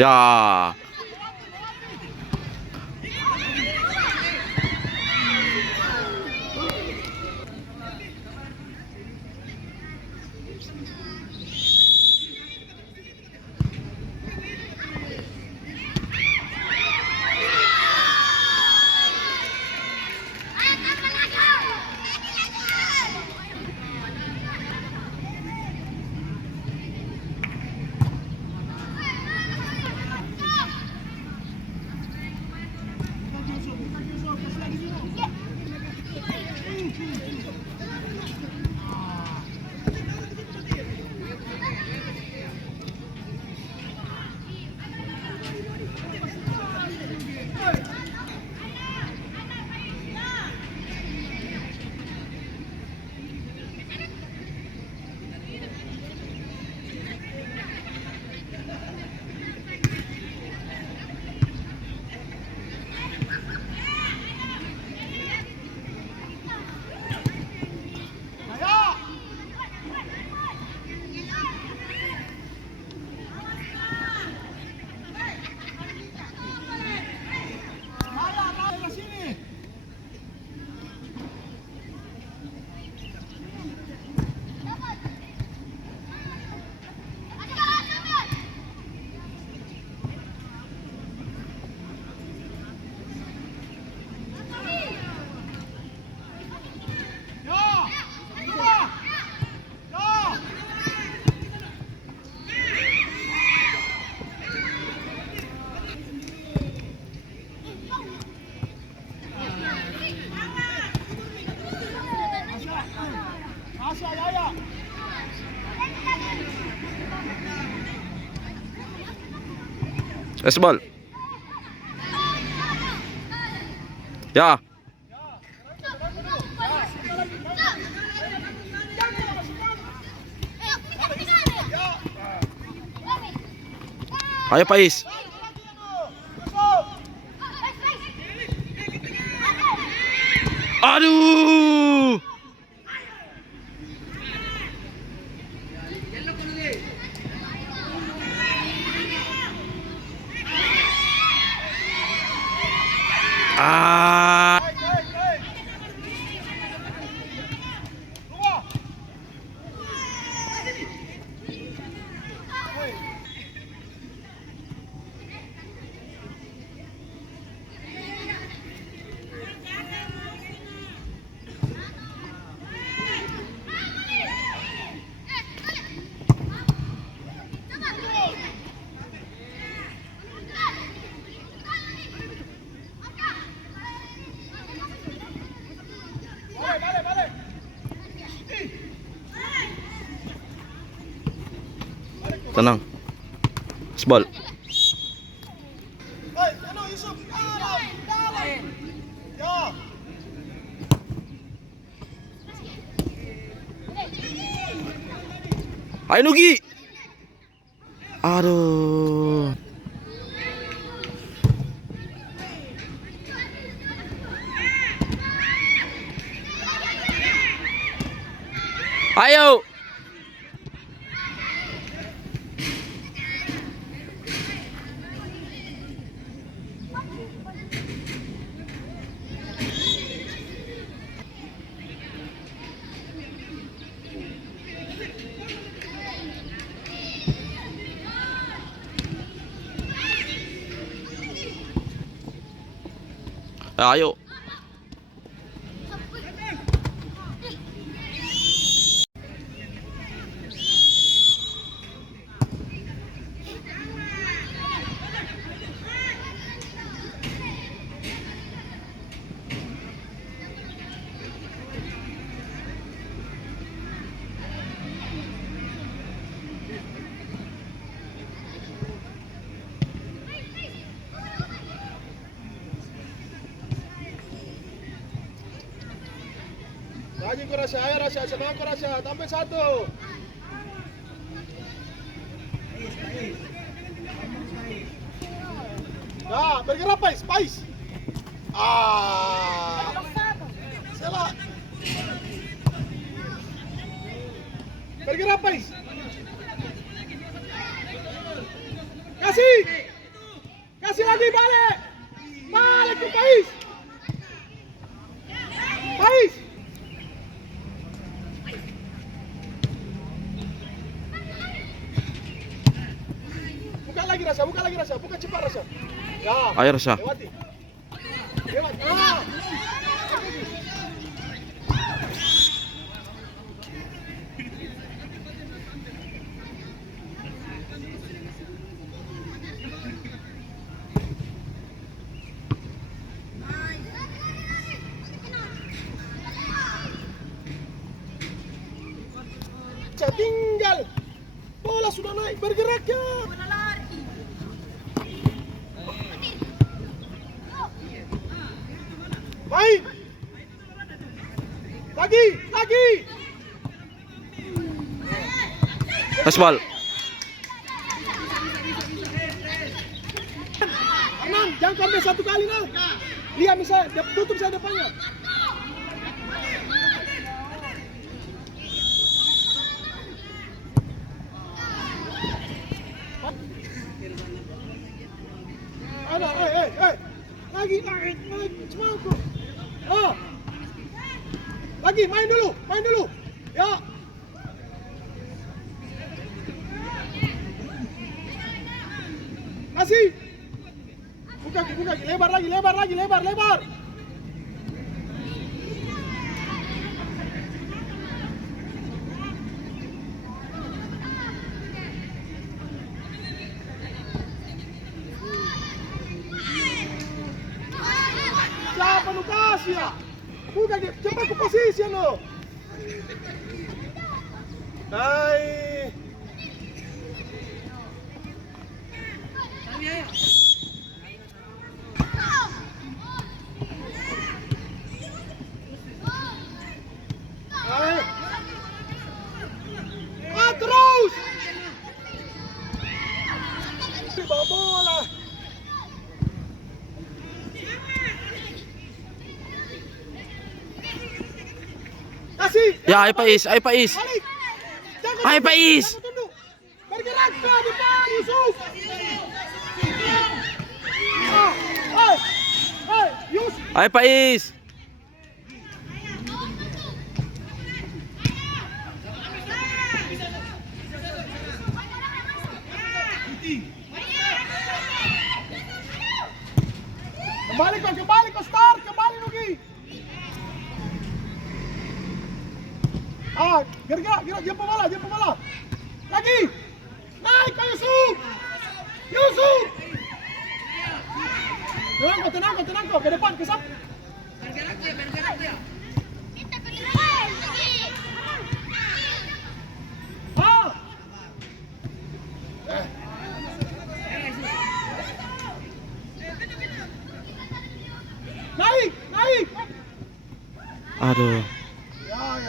Ya. Esbal. Ya. Ayo Pais. Aduh. Ah. Tenang. Esbal. Ayo Nugi. Aduh. Ayo. Ayo. Lagi ke Rasya, ayo Rasya, senang ke Rasya, tambah satu. Nah, bergerak Pais, Pais. Salah. Bergerak Pais. Kasih. lagi, balik. Balik ke Pais. Pais. Buka lagi Rasa, buka cepat Rasa. Ya. Ayo Rasa. Lewati. Lewat. Ah. Tinggal. Bola sudah naik, bergerak ya. Main. Lagi. Asbal. Aman, jangan sampai satu kali nah. Lihat misalnya, dia tutup saya depannya. Ada, lagi, semangat. Oh, lagi, main dulu, ya. Kasih, buka, lebar lagi. Siapa lu kasih ya? Bukan dia, cepat ke posisi lo. Hai. Hai. Terus. Bawa bola. Kasih. Ya, ayo Pais. Balik. Ayo Pais. Jangan tunduk. Bergerak ke depan Yusuf. Yusuf. Ayo Pais. Kembali kau start, kembali Nugi. Gerak, jemput bola. Lagi. Naik kau Yusuf. Tenang kau, ke depan, ke sap. Bergerak dia. Naik. Aduh. Ya.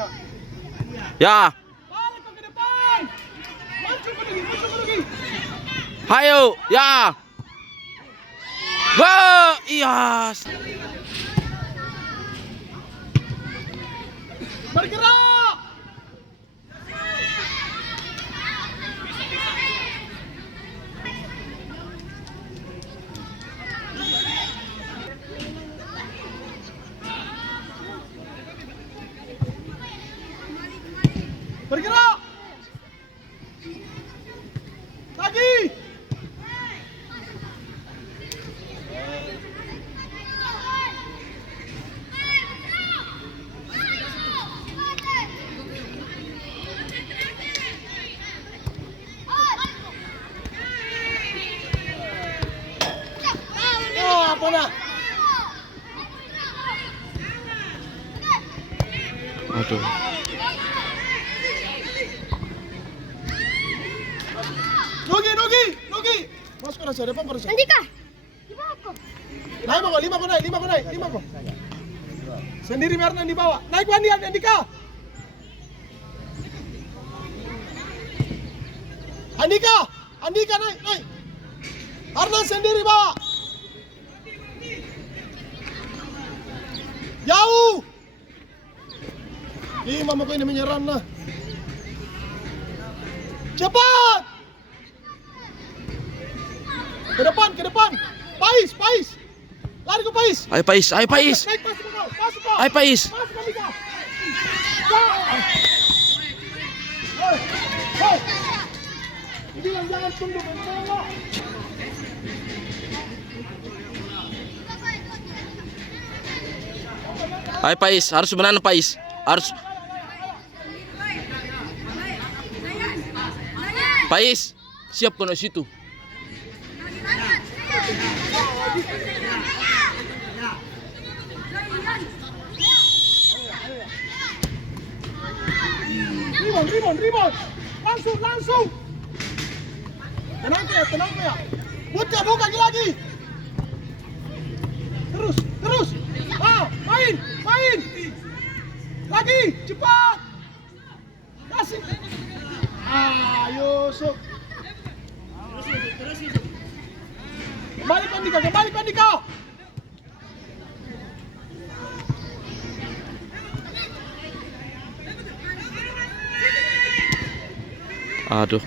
Ya. Balik kau ke depan. Maju lagi. Hayo. Ya. Go. Iya. Bergerak. Lagi. Apa nak? Aduh. Nugi. Masuk Rasa, depan kau Rasa. Andika, di bawah kok. Naik kau. Sendiri Mernan di bawah. Naik Wandi, Andika. Andika naik. Arnan sendiri bawa. Jauh. Lima mau ini menyerang lah. Cepat. Ke depan. Pais. Lari ke Pais. Ayo Pais, ayo Pais. Naik masuk kau. Masuk kau. Ayo Pais. Masuk kami kau. Hei. Hei. Bilang jangan tunduk. Ayo Pais, harus menahan Pais. Harus Pais, siap kau di situ. Rebound. Langsung. Tenang ya. Buka lagi. Terus. Main. Lagi, cepat. Kasih. Yusuf. Kembali Andika. Aduh.